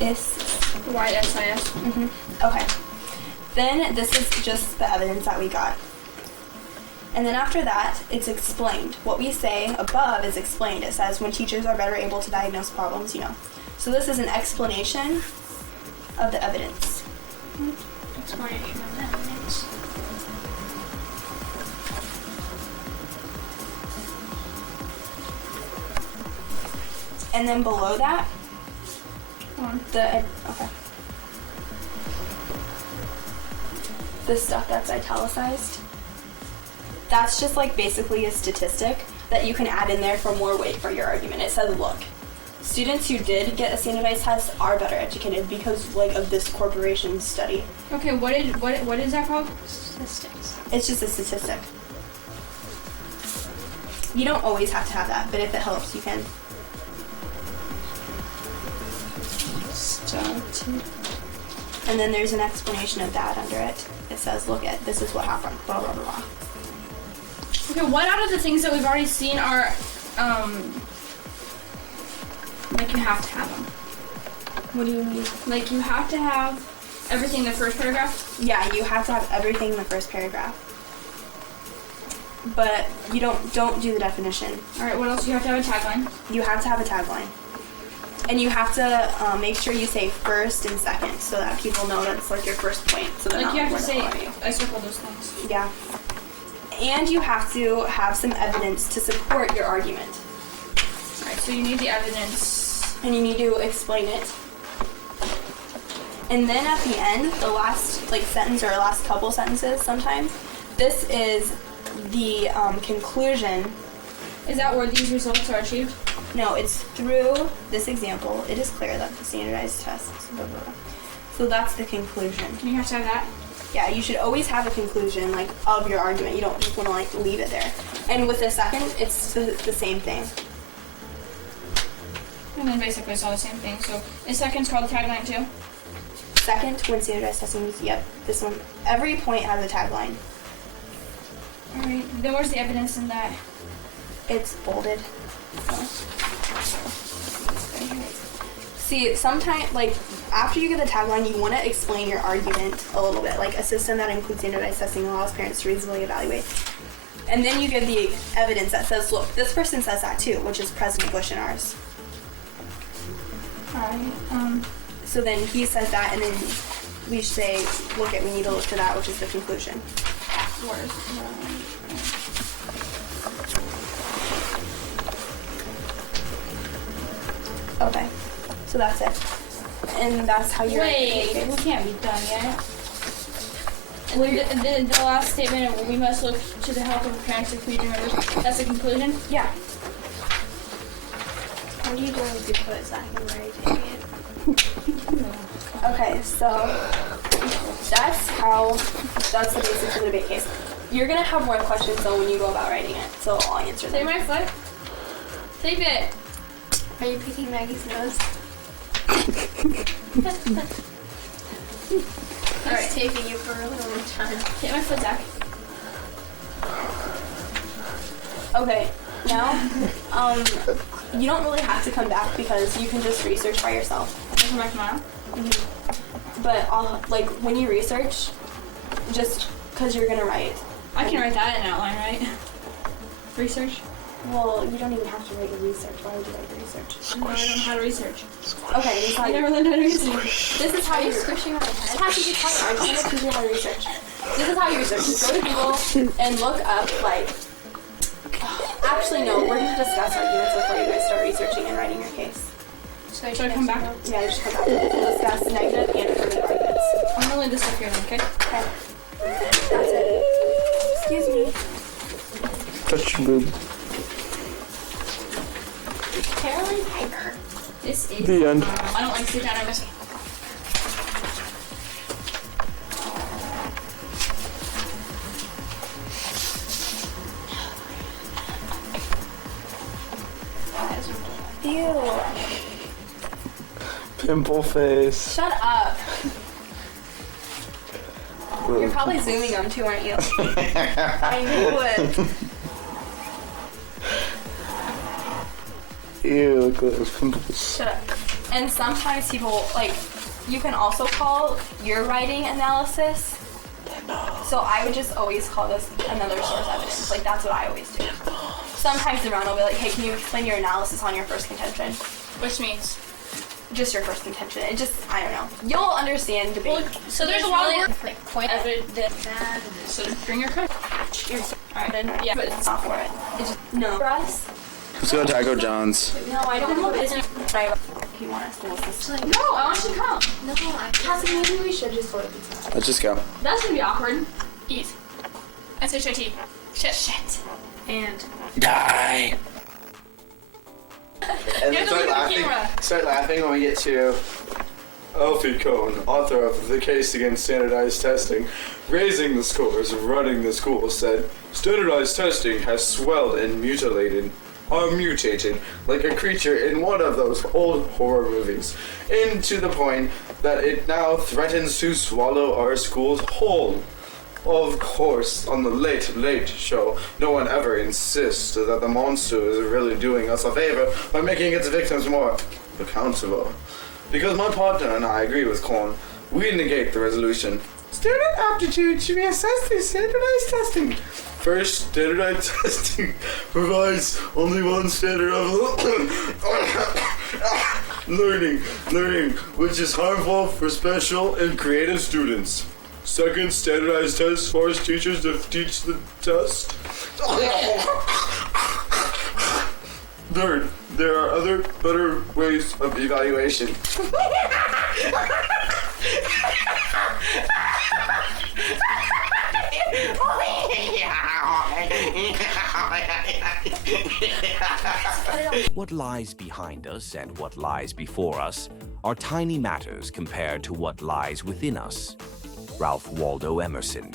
Y-S-I-S. Okay. Then this is just the evidence that we got. And then after that, it's explained. What we say above is explained. It says, when teachers are better able to diagnose problems, So this is an explanation of the evidence. Explanation of the evidence. And then below that, the stuff that's italicized, that's just like basically a statistic that you can add in there for more weight for your argument. It says, look, students who did get a standardized test are better educated because of this corporation study. Okay, what is that called? Statistics. It's just a statistic. You don't always have to have that, but if it helps, you can. And then there's an explanation of that under it. It says, look at, this is what happened, blah, blah, blah, blah. Okay, what out of the things that we've already seen are, you have to have them? What do you mean? You have to have everything in the first paragraph? Yeah, you have to have everything in the first paragraph. But you don't do the definition. Alright, what else? You have to have a tagline? You have to have a tagline. And you have to make sure you say first and second so that people know that's your first point. So they're not you have to say, you. I circled those things. Yeah. And you have to have some evidence to support your argument. Alright, so you need the evidence. And you need to explain it. And then at the end, the last sentence or last couple sentences sometimes, this is the conclusion. Is that where these results are achieved? No, it's through this example. It is clear that the standardized tests, blah, blah, blah. So that's the conclusion. And you have to have that? Yeah, you should always have a conclusion of your argument. You don't just want to leave it there. And with the second, it's the same thing. And then basically it's all the same thing. So the second's called tagline too? Second, when standardized testing is, yep, this one. Every point has a tagline. Alright, then where's the evidence in that? It's bolded. See, sometimes, after you get the tagline, you want to explain your argument a little bit. A system that includes standardized testing allows parents to reasonably evaluate. And then you give the evidence that says, look, this person says that too, which is President Bush and ours. Alright, So then he says that, and then we say, we need to look to that, which is the conclusion. where's Okay, so that's it. And that's how you're... Wait, we can't be done yet. And the last statement, we must look to the health of parents and community members. That's the conclusion? Yeah. What are you doing because I can write it? Okay, so that's the basics of the debate case. You're gonna have more questions though when you go about writing it, so I'll answer them. Take my foot. Take it. Are you picking Maggie's nose? Alright. It's taking you for a really long time. Take my foot, Zach. Okay, now, you don't really have to come back because you can just research by yourself. I'll come back tomorrow. But when you research, just because you're gonna write. I can write that in outline, right? Research? Well, you don't even have to write your research. Why would you write your research? No, I don't know how to research. Okay, this is how I never learned how to research. This is how Are you you squishing my head? This is how you get I'm trying to teach you how to research. This is how you research. Just go to Google and look up actually no, we're gonna discuss arguments before you guys start researching and writing your case. Should I come back? Yeah, you should come back. We'll discuss negative and affirmative arguments. I'm gonna leave this stuff here then, okay? Okay. That's it. Excuse me. Touch your boob. Carolyn Piper. This is The end. I don't like sit down Emerson. Ew. Pimple face. Shut up. You're probably zooming them too, aren't you? I knew it. Ew, look at those pimples. Shut up. And sometimes people, like, you can also call your writing analysis. So I would just always call this another source evidence. Like, that's what I always do. Sometimes the round will be like, hey, can you explain your analysis on your first contention? Which means? Just your first contention. It just, I don't know. You'll understand debate. Well, so there's a lot of like quite evidence. So bring your card. Alright, then, yeah. But it's not for it. It's just, no. For us? Let's go to Taco John's. No, I don't know if you want us to listen. No, I want you to come. No, I Cassie, maybe we should just go to pizza. Let's just go. That's gonna be awkward. Eat. S-H-I-T. Shit. And. Die. You And then have to look at the camera. start laughing when we get to Alfie Cohn, author of The Case Against Standardized Testing, raising the scores of running the school, said, "Standardized testing has swelled and mutated like a creature in one of those old horror movies, into the point that it now threatens to swallow our schools whole." Of course, on the Late Show, no one ever insists that the monster is really doing us a favor by making its victims more accountable. Because my partner and I agree with Korn, we negate the resolution. Standard aptitude should be assessed through standardized testing. First, standardized testing provides only one standard of learning, which is harmful for special and creative students. Second, standardized tests force teachers to teach the test. Third, there are other better ways of evaluation. What lies behind us and what lies before us are tiny matters compared to what lies within us. Ralph Waldo Emerson.